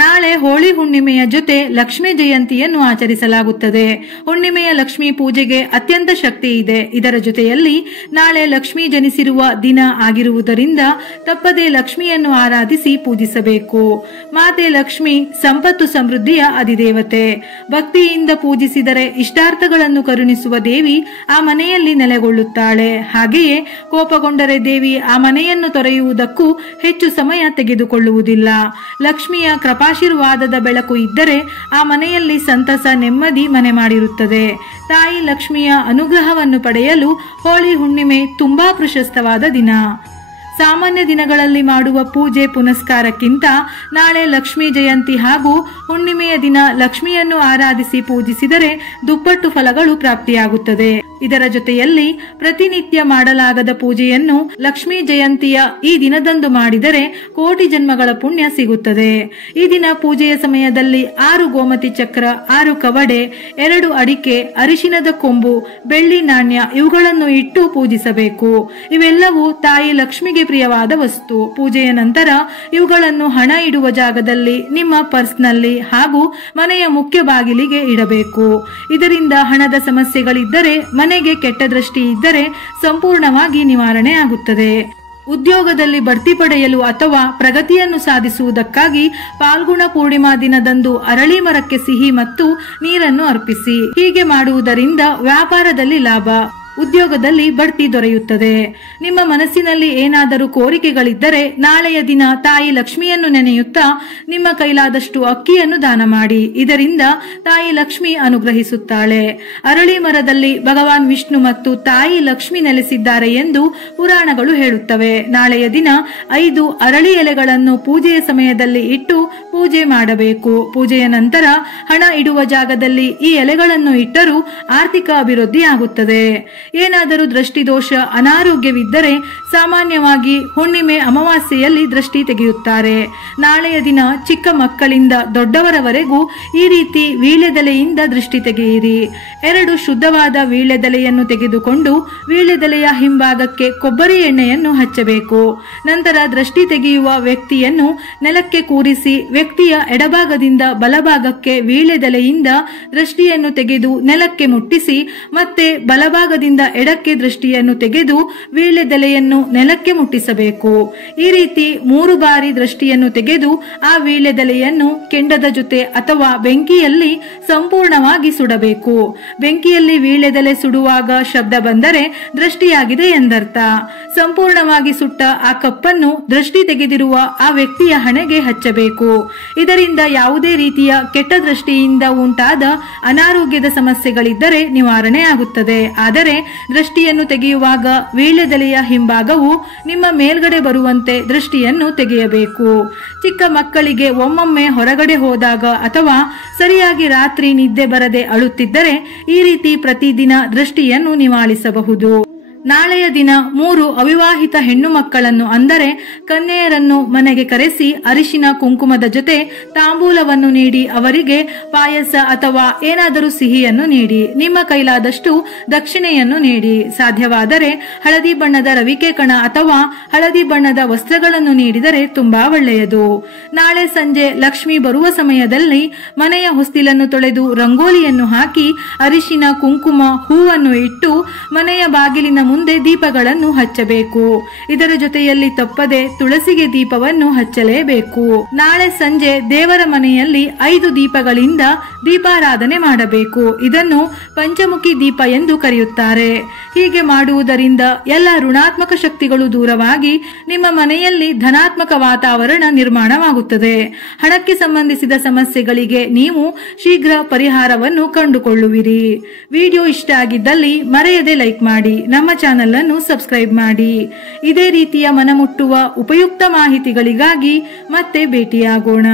ನಾಳೆ ಹೋಳಿ ಹುಣ್ಣಿಮೆಯ ಜೊತೆ ಲಕ್ಷ್ಮೀ ಜಯಂತಿಯನ್ನು ಆಚರಿಸಲಾಗುತ್ತದೆ. ಹುಣ್ಣಿಮೆಯ ಲಕ್ಷ್ಮೀ ಪೂಜೆಗೆ ಅತ್ಯಂತ ಶಕ್ತಿ ಇದೆ. ಇದರ ಜೊತೆಯಲ್ಲಿ ನಾಳೆ ಲಕ್ಷ್ಮೀ ಜನಿಸಿರುವ ದಿನ ಆಗಿರುವುದರಿಂದ ತಪ್ಪದೆ ಲಕ್ಷ್ಮಿಯನ್ನು ಆರಾಧಿಸಿ ಪೂಜಿಸಬೇಕು. ಮಾತೆ ಲಕ್ಷ್ಮಿ ಸಂಪತ್ತು ಸಮೃದ್ಧಿಯ ಅಧಿದೇವತೆ. ಭಕ್ತಿಯಿಂದ ಪೂಜಿಸಿದರೆ ಇಷ್ಟಾರ್ಥಗಳನ್ನು ಕರುಣಿಸುವ ದೇವಿ ಆ ಮನೆಯಲ್ಲಿ ನೆಲೆಗೊಳ್ಳುತ್ತಾಳೆ. ಹಾಗೆಯೇ ಕೋಪಗೊಂಡರೆ ದೇವಿ ಆ ಮನೆಯನ್ನು ತೊರೆಯುವುದಕ್ಕೂ ಹೆಚ್ಚು ಸಮಯ ತೆಗೆದುಕೊಳ್ಳುವುದಿಲ್ಲ. ಲಕ್ಷ್ಮಿಯ ಕೃಪಾಶೀರ್ವಾದದ ಬೆಳಕು ಇದ್ದರೆ ಆ ಮನೆಯಲ್ಲಿ ಸಂತಸ, ನೆಮ್ಮದಿ ಮನೆ ಮಾಡಿರುತ್ತದೆ. ತಾಯಿ ಲಕ್ಷ್ಮಿಯ ಅನುಗ್ರಹವನ್ನು ಪಡೆಯಲು ಹೋಳಿ ಹುಣ್ಣಿಮೆ ತುಂಬಾ ಪ್ರಶಸ್ತವಾದ ದಿನ. ಸಾಮಾನ್ಯ ದಿನಗಳಲ್ಲಿ ಮಾಡುವ ಪೂಜೆ ಪುನಸ್ಕಾರಕ್ಕಿಂತ ನಾಳೆ ಲಕ್ಷ್ಮೀ ಜಯಂತಿ ಹಾಗೂ ಹುಣ್ಣಿಮೆಯ ದಿನ ಲಕ್ಷ್ಮಿಯನ್ನು ಆರಾಧಿಸಿ ಪೂಜಿಸಿದರೆ ದುಪ್ಪಟ್ಟು ಫಲಗಳು ಪ್ರಾಪ್ತಿಯಾಗುತ್ತದೆ. ಇದರ ಜೊತೆಯಲ್ಲಿ ಪ್ರತಿನಿತ್ಯ ಮಾಡಲಾಗದ ಪೂಜೆಯನ್ನು ಲಕ್ಷ್ಮೀ ಜಯಂತಿಯ ಈ ದಿನದಂದು ಮಾಡಿದರೆ ಕೋಟಿ ಜನ್ಮಗಳ ಪುಣ್ಯ ಸಿಗುತ್ತದೆ. ಈ ದಿನ ಪೂಜೆಯ ಸಮಯದಲ್ಲಿ 6 ಗೋಮತಿ ಚಕ್ರ, 6 ಕವಡೆ, 2 ಅಡಿಕೆ, ಅರಿಶಿನದ ಕೊಂಬು, ಬೆಳ್ಳಿ ನಾಣ್ಯ ಇವುಗಳನ್ನು ಇಟ್ಟು ಪೂಜಿಸಬೇಕು. ಇವೆಲ್ಲವೂ ತಾಯಿ ಲಕ್ಷ್ಮಿಗೆ ಪ್ರಿಯವಾದ ವಸ್ತು. ಪೂಜೆಯ ನಂತರ ಇವುಗಳನ್ನು ಹಣ ಇಡುವ ಜಾಗದಲ್ಲಿ, ನಿಮ್ಮ ಪರ್ಸ್ನಲ್ಲಿ ಹಾಗೂ ಮನೆಯ ಮುಖ್ಯ ಬಾಗಿಲಿಗೆ ಇಡಬೇಕು. ಇದರಿಂದ ಹಣದ ಸಮಸ್ಯೆಗಳಿದ್ದರೆ, ಮನೆಗೆ ಕೆಟ್ಟ ದೃಷ್ಟಿ ಇದ್ದರೆ ಸಂಪೂರ್ಣವಾಗಿ ನಿವಾರಣೆ ಆಗುತ್ತದೆ. ಉದ್ಯೋಗದಲ್ಲಿ ಬಡ್ತಿ ಪಡೆಯಲು ಅಥವಾ ಪ್ರಗತಿಯನ್ನು ಸಾಧಿಸುವುದಕ್ಕಾಗಿ ಪಾಲ್ಗುಣ ಪೂರ್ಣಿಮಾ ದಿನದಂದು ಅರಳಿ ಮರಕ್ಕೆ ಸಿಹಿ ಮತ್ತು ನೀರನ್ನು ಅರ್ಪಿಸಿ. ಹೀಗೆ ಮಾಡುವುದರಿಂದ ವ್ಯಾಪಾರದಲ್ಲಿ ಲಾಭ, ಉದ್ಯೋಗದಲ್ಲಿ ಬಡ್ತಿ ದೊರೆಯುತ್ತದೆ. ನಿಮ್ಮ ಮನಸ್ಸಿನಲ್ಲಿ ಏನಾದರೂ ಕೋರಿಕೆಗಳಿದ್ದರೆ ನಾಳೆಯ ದಿನ ತಾಯಿ ಲಕ್ಷ್ಮಿಯನ್ನು ನೆನೆಯುತ್ತಾ ನಿಮ್ಮ ಕೈಲಾದಷ್ಟು ಅಕ್ಕಿಯನ್ನು ದಾನ ಮಾಡಿ. ಇದರಿಂದ ತಾಯಿ ಲಕ್ಷ್ಮಿ ಅನುಗ್ರಹಿಸುತ್ತಾಳೆ. ಅರಳಿ ಮರದಲ್ಲಿ ಭಗವಾನ್ ವಿಷ್ಣು ಮತ್ತು ತಾಯಿ ಲಕ್ಷ್ಮಿ ನೆಲೆಸಿದ್ದಾರೆ ಎಂದು ಪುರಾಣಗಳು ಹೇಳುತ್ತವೆ. ನಾಳೆಯ ದಿನ 5 ಅರಳಿ ಎಲೆಗಳನ್ನು ಪೂಜೆಯ ಸಮಯದಲ್ಲಿ ಇಟ್ಟು ಪೂಜೆ ಮಾಡಬೇಕು. ಪೂಜೆಯ ನಂತರ ಹಣ ಇಡುವ ಜಾಗದಲ್ಲಿ ಈ ಎಲೆಗಳನ್ನು ಇಟ್ಟರೂ ಆರ್ಥಿಕ ಅಭಿವೃದ್ಧಿ ಆಗುತ್ತದೆ. ಏನಾದರೂ ದೃಷ್ಟಿದೋಷ, ಅನಾರೋಗ್ಯವಿದ್ದರೆ ಸಾಮಾನ್ಯವಾಗಿ ಹುಣ್ಣಿಮೆ ಅಮಾವಾಸ್ಯೆಯಲ್ಲಿ ದೃಷ್ಟಿ ತೆಗೆಯುತ್ತಾರೆ. ನಾಳೆಯ ದಿನ ಚಿಕ್ಕ ಮಕ್ಕಳಿಂದ ದೊಡ್ಡವರವರೆಗೂ ಈ ರೀತಿ ವೀಳ್ಯದೆಲೆಯಿಂದ ದೃಷ್ಟಿ ತೆಗೆಯಿರಿ. 2 ಶುದ್ಧವಾದ ವೀಳ್ಯದೆಲೆಯನ್ನು ತೆಗೆದುಕೊಂಡು ವೀಳ್ಯದೆಲೆಯ ಹಿಂಭಾಗಕ್ಕೆ ಕೊಬ್ಬರಿ ಎಣ್ಣೆಯನ್ನು ಹಚ್ಚಬೇಕು. ನಂತರ ದೃಷ್ಟಿ ತೆಗೆಯುವ ವ್ಯಕ್ತಿಯನ್ನು ನೆಲಕ್ಕೆ ಕೂರಿಸಿ ವ್ಯಕ್ತಿಯ ಎಡಭಾಗದಿಂದ ಬಲಭಾಗಕ್ಕೆ ವೀಳ್ಯದೆಲೆಯಿಂದ ದೃಷ್ಟಿಯನ್ನು ತೆಗೆದು ನೆಲಕ್ಕೆ ಮುಟ್ಟಿಸಿ ಮತ್ತೆ ಬಲಭಾಗದಿಂದ ಎಡಕ್ಕೆ ದೃಷ್ಟಿಯನ್ನು ತೆಗೆದು ವೀಳ್ಯದೆಲೆಯನ್ನು ನೆಲಕ್ಕೆ ಮುಟ್ಟಿಸಬೇಕು. ಈ ರೀತಿ 3 ಬಾರಿ ದೃಷ್ಟಿಯನ್ನು ತೆಗೆದು ಆ ವೀಳ್ಯದೆಲೆಯನ್ನು ಕೆಂಡದ ಜೊತೆ ಅಥವಾ ಬೆಂಕಿಯಲ್ಲಿ ಸಂಪೂರ್ಣವಾಗಿ ಸುಡಬೇಕು. ಬೆಂಕಿಯಲ್ಲಿ ವೀಳ್ಯದೆಲೆ ಸುಡುವಾಗ ಶಬ್ದ ಬಂದರೆ ದೃಷ್ಟಿಯಾಗಿದೆ ಎಂದರ್ಥ. ಸಂಪೂರ್ಣವಾಗಿ ಸುಟ್ಟ ಆ ಕಪ್ಪನ್ನು ದೃಷ್ಟಿ ತೆಗೆದಿರುವ ಆ ವ್ಯಕ್ತಿಯ ಹಣೆಗೆ ಹಚ್ಚಬೇಕು. ಇದರಿಂದ ಯಾವುದೇ ರೀತಿಯ ಕೆಟ್ಟ ದೃಷ್ಟಿಯಿಂದ ಉಂಟಾದ ಅನಾರೋಗ್ಯದ ಸಮಸ್ಯೆಗಳಿದ್ದರೆ ನಿವಾರಣೆ ಆಗುತ್ತದೆ. ಆದರೆ ದೃಷ್ಟಿಯನ್ನು ತೆಗೆಯುವಾಗ ವೀಳ್ಯದೆಲೆಯ ಹಿಂಭಾಗವು ನಿಮ್ಮ ಮೇಲ್ಗಡೆ ಬರುವಂತೆ ದೃಷ್ಟಿಯನ್ನು ತೆಗೆಯಬೇಕು. ಚಿಕ್ಕ ಮಕ್ಕಳಿಗೆ ಒಮ್ಮೊಮ್ಮೆ ಹೊರಗಡೆ ಹೋದಾಗ ಅಥವಾ ಸರಿಯಾಗಿ ರಾತ್ರಿ ನಿದ್ದೆ ಬರದೆ ಅಳುತ್ತಿದ್ದರೆ ಈ ರೀತಿ ಪ್ರತಿದಿನ ದೃಷ್ಟಿಯನ್ನು ನಿವಾರಿಸಬಹುದು. ನಾಳೆಯ ದಿನ 3 ಅವಿವಾಹಿತ ಹೆಣ್ಣು ಮಕ್ಕಳನ್ನು ಅಂದರೆ ಕನ್ಯೆಯರನ್ನು ಮನೆಗೆ ಕರೆಸಿ ಅರಿಶಿನ ಕುಂಕುಮದ ಜೊತೆ ತಾಂಬೂಲವನ್ನು ನೀಡಿ ಅವರಿಗೆ ಪಾಯಸ ಅಥವಾ ಏನಾದರೂ ಸಿಹಿಯನ್ನು ನೀಡಿ. ನಿಮ್ಮ ಕೈಲಾದಷ್ಟು ದಕ್ಷಿಣೆಯನ್ನು ನೀಡಿ. ಸಾಧ್ಯವಾದರೆ ಹಳದಿ ಬಣ್ಣದ ರವಿಕೆ ಕಣ ಅಥವಾ ಹಳದಿ ಬಣ್ಣದ ವಸ್ತ್ರಗಳನ್ನು ನೀಡಿದರೆ ತುಂಬಾ ಒಳ್ಳೆಯದು. ನಾಳೆ ಸಂಜೆ ಲಕ್ಷ್ಮಿ ಬರುವ ಸಮಯದಲ್ಲಿ ಮನೆಯ ಹೊಸ್ತಿಲನ್ನು ತೊಳೆದು ರಂಗೋಲಿಯನ್ನು ಹಾಕಿ ಅರಿಶಿನ, ಕುಂಕುಮ, ಹೂವನ್ನು ಇಟ್ಟು ಮನೆಯ ಬಾಗಿಲಿನ ಮುಂದೆ ದೀಪಗಳನ್ನು ಹಚ್ಚಬೇಕು. ಇದರ ಜೊತೆಯಲ್ಲಿ ತಪ್ಪದೆ ತುಳಸಿಗೆ ದೀಪವನ್ನು ಹಚ್ಚಲೇಬೇಕು. ನಾಳೆ ಸಂಜೆ ದೇವರ ಮನೆಯಲ್ಲಿ 5 ದೀಪಗಳಿಂದ ದೀಪಾರಾಧನೆ ಮಾಡಬೇಕು. ಇದನ್ನು ಪಂಚಮುಖಿ ದೀಪ ಎಂದು ಕರೆಯುತ್ತಾರೆ. ಹೀಗೆ ಮಾಡುವುದರಿಂದ ಎಲ್ಲ ಋಣಾತ್ಮಕ ಶಕ್ತಿಗಳು ದೂರವಾಗಿ ನಿಮ್ಮ ಮನೆಯಲ್ಲಿ ಧನಾತ್ಮಕ ವಾತಾವರಣ ನಿರ್ಮಾಣವಾಗುತ್ತದೆ. ಹಣಕ್ಕೆ ಸಂಬಂಧಿಸಿದ ಸಮಸ್ಯೆಗಳಿಗೆ ನೀವು ಶೀಘ್ರ ಪರಿಹಾರವನ್ನು ಕಂಡುಕೊಳ್ಳುವಿರಿ. ವಿಡಿಯೋ ಇಷ್ಟ ಆಗಿದ್ದಲ್ಲಿ ಮರೆಯದೆ ಲೈಕ್ ಮಾಡಿ, ನಮ್ಮ ಚಾನೆಲ್ ಅನ್ನು ಸಬ್ಸ್ಕ್ರೈಬ್ ಮಾಡಿ. ಇದೇ ರೀತಿಯ ಮನಮುಟ್ಟುವ ಉಪಯುಕ್ತ ಮಾಹಿತಿಗಳಿಗಾಗಿ ಮತ್ತೆ ಭೇಟಿಯಾಗೋಣ.